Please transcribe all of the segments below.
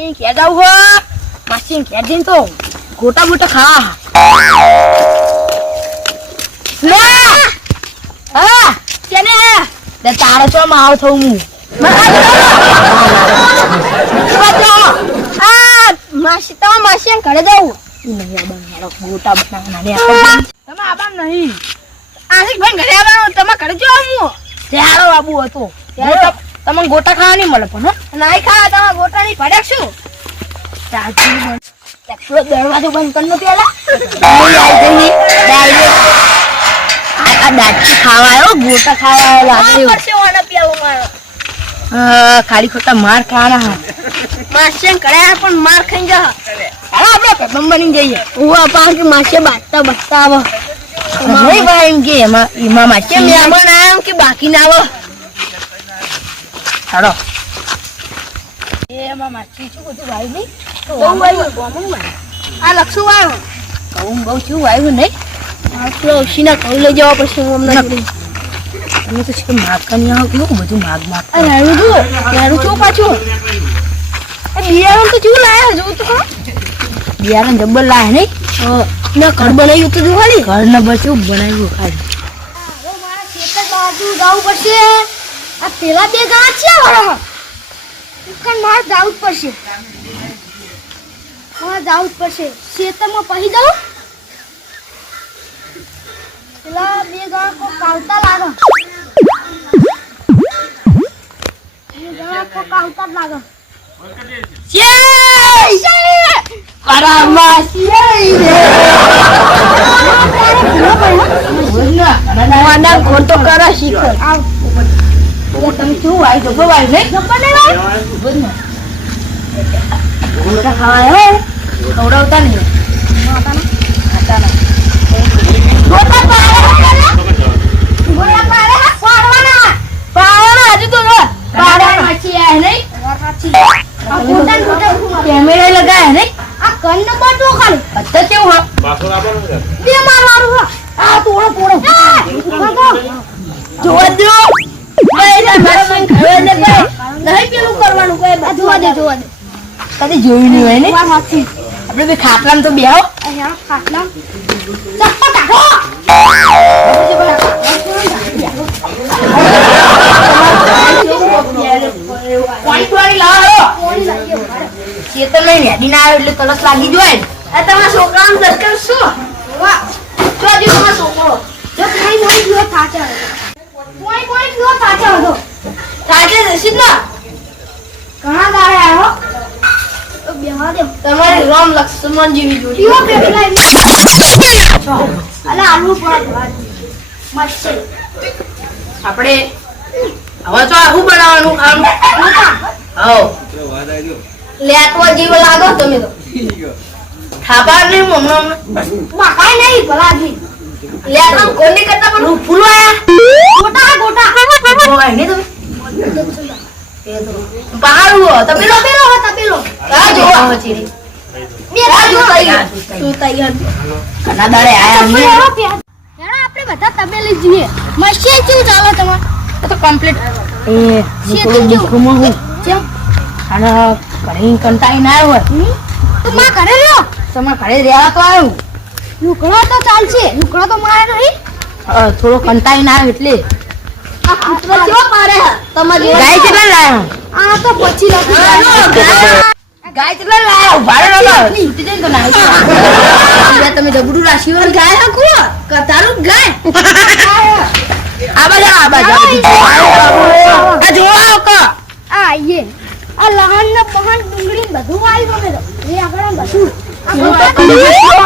માસી ઘેર જાવ હો? માસી ઘેર જઈને તો, ગોટા બોટા ખાવા. લો હા, કેને? દે તારો છો માવ થઉં હું? માસી, તો માસી ઘરે જાવ. ગોટા તમે નહીં. આશિકભાઈ ઘરે આવવાનું, તમે ઘરે જો હું? ત્યારે બાબુ હતો. ત્યારે તમને ગોટા ખાવા નહીં મળે પણ હો. નાઈ ખાવા તમે ગોટા નહીં પડ્યા શું? ચાચી દરવાજો બંધ કરનો પેલા. ખાવા આવ્યો ગોટા ખાવા આવ્યો લાગે હા, ખાલી ખોટા માર ખાવાના હા. માસી ઘરે પણ માર ખાઈ જા. હા આપણે પ્રથમ બની જઈએ. ઉવા પાછું માસી બાટતા બાટતા આવો. ભાઈ ભાઈ એમ કે એમાં એમાં માં કે ના આયા કે બાકી ના આવો. બધું વાયું નહીં. બહુ આવ્યું આ લક્ષુ આવ્યો કહું બહુ છું વાયું નહીં. કહું લઈ જવા પડશે હું અમને તમે તો છે માગ કરી આવો કેવું બધું માગ માગ આ હેરું જો હેરું છો પાછું. એ બિયારણ તો જેવું લાયા જો તો. બિયારણ જબ્બર લાય નહીં. ના ઘર બનાવ્યું તો જો ખાલી? ઘર ને બચ્યું બનાવ્યું ખાલી. મારા ખેતર બાજુ જવું પડશે. આ પેલા બે ગાળા છે વાળા. દુકાન મારે જવું જ પડશે. મારે જવું જ પડશે. ખેતરમાં પહી જાઉં? પેલા બે ગાળા કો કાવતા લાગે. બે ગાં કો કાવતા જ લાગે ખોટો કરો શીખર તમે શું નહીં ખવડાવતા નહીં નહીં. કેમેરા લગાયા નહીં અત્યારે કેવું હોય આ તોડો તોડો જોવા દો પેલું કરવાનું કોઈ જોવા દે જોવા દે. કદી જોયું નહીં હોય ને? વાર આપણે બે ખાટલામાં તો બેહો. અહીંયા ખાટલા ચપ્પલ કાઢો પાણી પાણી લાવો ખેતર લઈને હેડી ના આવ્યો એટલે તરસ લાગી જોય ને તમારા છોકરાનું દસ્તર શું? જો જો તમારો છોકરો. જો ખાઈ નહીં થાચા થાચા હતો? જશે ને ઘણા દાડે આવ્યો તો બેહવા દે. તમારે રામ લક્ષ્મણ જેવી જોડી પીવો પેટલા અલે આલુ પર મસ્ત આપણે હવે તો આવું બનાવવાનું ખાવાનું હવ. લેટવા જીવ લાગો તમે તો. થાપા નહીં મમ્મા બાકાય નહીં ભલાજી. લેટવા કોને કરતા પણ ફૂલો આયા? ગોટા ગોટા. જોવાય ને તમે. બહાર હો તમે પેલો પેલો આ જોવા. હો ચીરી બે જો તૈયાર તૈયાર તું તૈયાર ઘણા દાડે આયા અમે. આપણે બધા તબેલે જઈએ મશીન કેવું ચાલે તમારે? તો કમ્પ્લીટ એ થોડું કેવું? હું. કેમ અને ઘણી કંટાળી ના આવ્યો તો માં ઘરે રહ્યો? તમારે ઘરે રહેવા તો આવ્યું લુકડો તો ચાલશે. લુકડો તો મારે નહીં. થોડો કંટાઈ ના આવ્યો એટલે. આ કેવો પાડે છે તમારે ગાય કેટલા લાયા આ તો પછી લખી ગાય કેટલા લાયા ઊભા રહો ને. ને તો નાહી તમે જબડું રાશિ વાળી ગાય હાકું કતારું ગાય આ બાજુ આ બાજુ આ જોવા કો. આ આઈએ આ લહન ને પહન ડુંગળી બધું આવી ગમે એ આગળ બધું આ ગોટા તો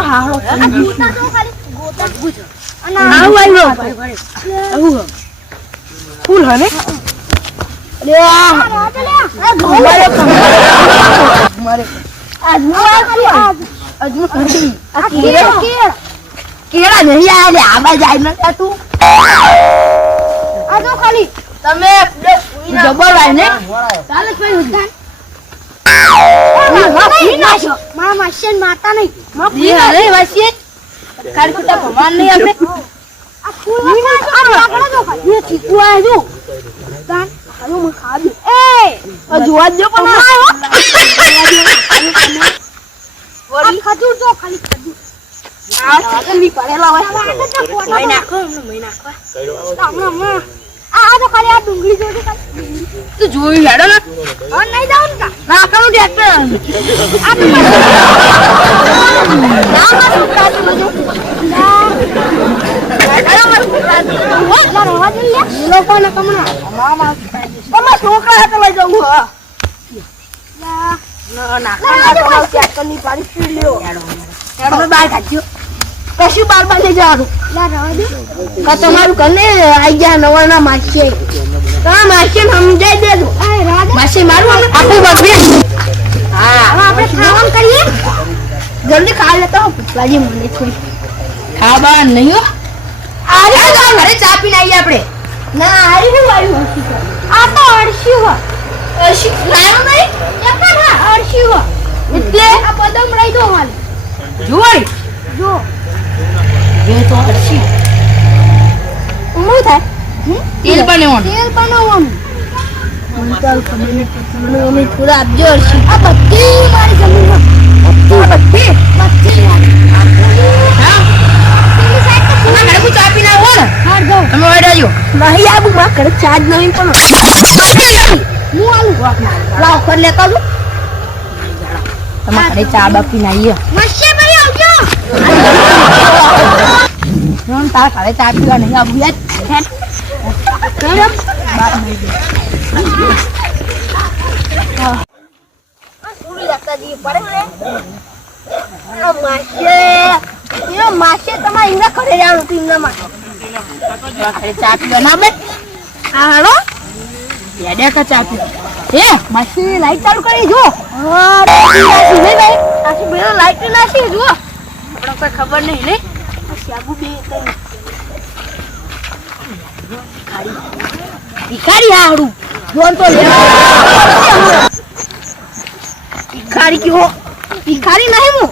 આ ગોટા તો ખાલી ગોટા જ અને આવું આવ્યો. ફૂલ હને કેળ નહીં આયા લે આ બાજુ આઈ નતા તું. આજો ખાલી તમે જબર વાય ને ચાલે કોઈ ઉદ્ધાન મારા માસી માતા નહીં જી હરે વાસી નહીં આપણે જોયું હેડો ને. નહીં જાઉં ને કા નાખવાનું ટ્રેક્ટર આ તો ના મારું છોકરા બધું ના મારું છોકરા લા રવા દે યાર લોકોને કમણા તમારા હા. તમારું કને આઈ ગયા નવા ના માસી તમારા માસી સમજાઈ દેજો માસી મારું આખું બગડે હા આપણે ખાવાનું કરીએ જલ્દી ખા લેતા હું મને થોડી ખાવા નહીં હો તો ઘરે ચા પીને આવીએ આપણે. ના હારી હું આવ્યું આ તો અડસી હો. અશી લાયો નહીં? એક હા અડસી હો. એટલે આ પદમ લઈ દો મારે જોઈ. જો. એ તો અશી શું થાય? તેલ થોડા આપજો આ બધી મારી જમીનમાં. બધી હા પેલી સાઈડ તો તમારા ઘરે આવો ને હાર તમે નહીં આવું માં કરે ચાર્જ નહીં પણ હું આવું? લાવ ખર લેતા જો તમારા ચા બાકી આવીએ મસ્સે ભરી આવજો. હું તાર ઘરે ચા પીવા નહીં આવું યાર. બાર. પૂરી રાખતા જઈએ પડે માસે તમારે ઇંગા ઘરે જવાનું હતું ઈંગા ઘરે ચા પીવા ના બે હા હાલો હેડે કા ચા પીવા એ જો ખબર નહીં ને શાબુ હું.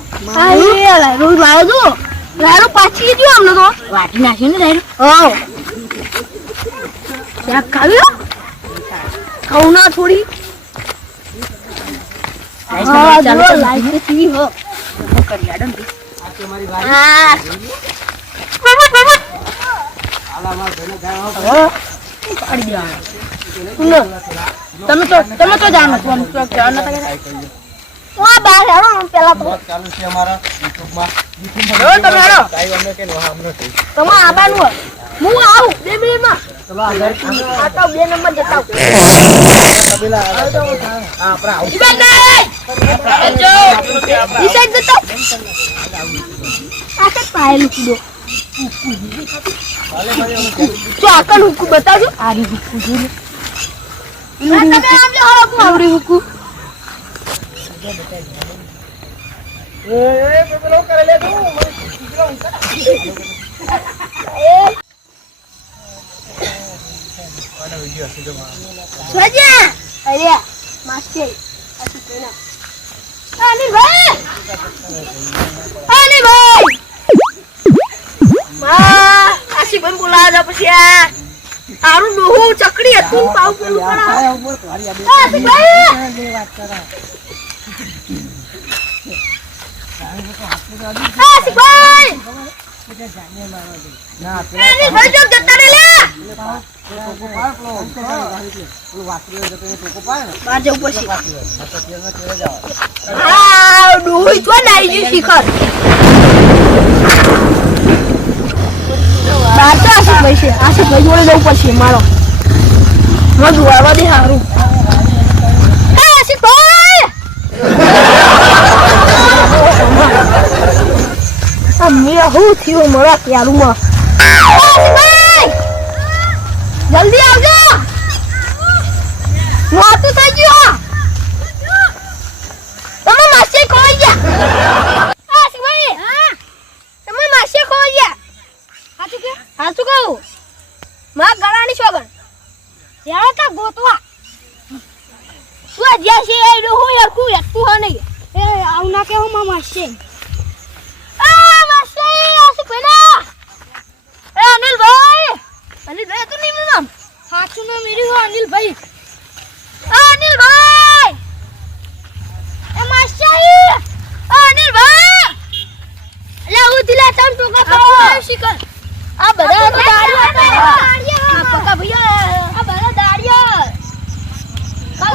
લાવો છો લાયરો પાછી ગયો અમને તો. વાટી નાખી ને ડાયરેક્ટ હા શાક ખાવી ખાવું ના થોડી. હા જો લાઈટથી હો. હા તમે તો તમે તો જાણો છો અમુક બાર હેડો પેલા તો ચાલુ છે અમારા યુટ્યુબમાં. હેડો તમે હેડો. કાઈ અમને કે નો અમને કે તમારે આબાનું હોય. હું આવું બે મિનિટમાં. ચલો આગળ આ તો બે નંબર જતા આવું. પેલા હા આપણે આવું. ઈ નહીં. જો. ઈ સાઈડ જતા આ તો પાયેલું કૂદો જો આકલ હુકુ બતાવજો. આરી હુકુ આ તમે જો. આવડી હુકુ એ એ પેલો કરે લે તું સજા અરે માસી આસી કોઈના આની ભાઈ આની ભાઈ માં આસી ભાઈ બોલાવા પછી આ આરું ડોહું ચકડી હતું ને પાવ પેલું પણ આસી ભાઈ આસી ભાઈ આની ભાઈ જો જતા રે લે બહાર જવું પડશે હા ડોહી તો નાઈ ગઈ શિખર. બહાર તો છે. આશિક ભાઈ જોડે જવું પડશે મારો. મજુ આવવા સારું હે આશિક ભાઈ આ મેં હું થયું મારા પ્યારુમાં જલ્દી આવજો. મોતું થઈ ગયું તમે માસી ખોઈ ગયા. હા હા તમે માસી ખોઈ ગયા. સાચું કે? સાચું કહું. માં ગળાની છોગન ત્યાં તા ગોતવા. તું જ્યાં છે એ ડોહું યરકું તું હા નહીં. એ આવું ના કે હું માં માસી આ માસી આસી પેલા એ અનિલભાઈ અનિલભાઈ તો નહીં નામ સાચું નામ મેરું અનિલભાઈ અનિલભાઈ એ માસ્ટરી ઓ અનિલભાઈ લે હું દિલા તમ ટોકા કરો શિકર આ બધા તો દાડિયા આ પકા ભૈયા આ બધા દાડિયા કાલે જીવ મળા બાર એવું દિયો તમે માસ્ટરી ભૈયા અરે તારે બતાઈએ હેલો હેલો બતાઈએ બતાઈએ અરે એ કમા આમ જાઓ એ જી અમે હટાવ આમ જાઓ હટાવ આમ જાઓ ભાઈ ભાઈ ભાઈ આખું પડી તો ભલે આઈ જા બરોબર પોચી ને આપી ગયો લે લે આરે તું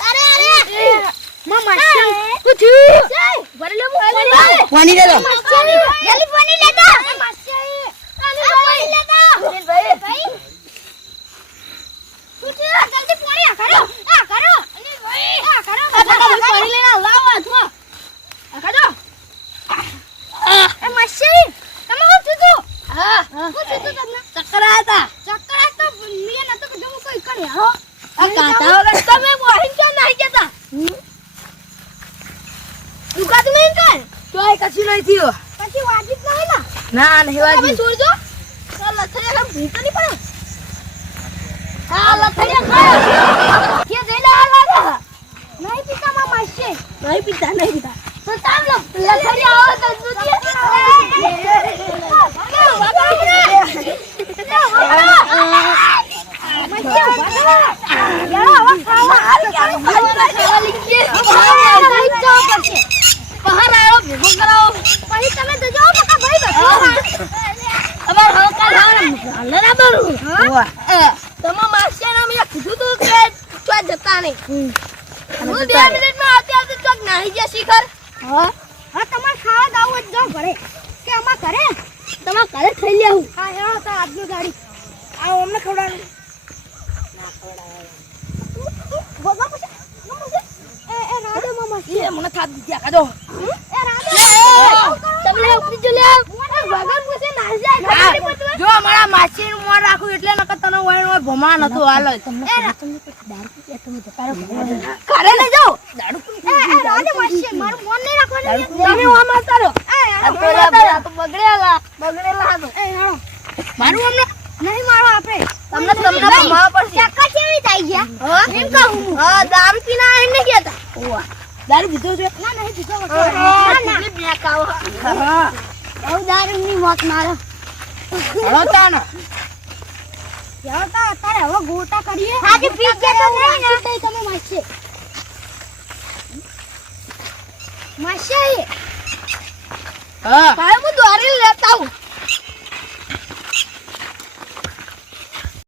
અરે અરે મામા શું થયું ભરે લે પાણી દે દો પાણી પાણી ભાઈ ભાઈ જલ્દી પાણી આ કરો. આ કરો. અનિલ ભાઈ આ કરો. પાણી લઈને લાવો હાથમાં આ કરો એ મશી તમે શું થયું હા. શું થયું તમને? ચક્કર ચક્કર આયા તો મેં નતો કે જમું કોઈ કરે હો? આ કાતા તમે મોહિન કે નહીં કેતા દુકા તમે એમ કર કશું નહીં થયું. પછી વાજી જ નહીં ના. ના નહીં વાજી છોડજો લથડિયા કામ ભૂત નહીં પડે. હા લથડિયા કે જઈને હાલવા નહીં પીતા માં માસશે નહીં પીતા નહીં પીતા. તો તામ લથડિયા આવો તો દૂધિયા બહાર આવ્યો ભેગો કરાવો પછી તમે તો જાઓ બકા ભાઈ બસ અમાર હવે કાલ આવવાનું હાલે ના બરું હોવા. તમે માસી ને મેં કીધું તું કે ચોક જતા નહીં. હું બે. મિનિટમાં આવતી આવતી ચોક નાહી ગયા શિખર. હા. હા તમારે ખાવા દાવું જ જો ઘરે. કે અમાર ઘરે? તમાર ઘરે ખાઈ લેવું હા. હેડો તો આજની ગાડી. આ અમને ખવડાવ. ગોગા પછી એ એ રાધે મામા. એ મને થાપ દીધી આ કાઢો એ રાધે. તમને ઉપરી જો લે ભગવાન પૂછે નાહી જાય હા, ખબર નહીં પડતી. જો મારા માસી નું મોં રાખું એટલે નકર તને વાઈન હોય ભમા નતું હાલો ઘરે લઈ જાઓ એ એ રાધે માસી મારું મન નહીં રાખવાનું તમે ઓમ આવતા એ પેલા તો બગડેલા બગડેલા હતો એ હેડો. મારું અમને નહીં મારો આપણે. તમને તમને ભમાવા પડશે. ચક્કર કેવી થઈ ગયા એમ કહું હા. દારૂ પીને આવીને નહીં કહેતા. દારૂ છે? ના નહીં દીધો ના ના કેટલી બ્રેક હા. બહુ દારૂની મોત મારો. હળો તાને. યાર તા અત્યારે હવે ગોટા કરીએ. આજે પી ગયા તો નહીં ને તમે માસી માસી હા. ભાઈ હું દ્વારે લેતા આવું.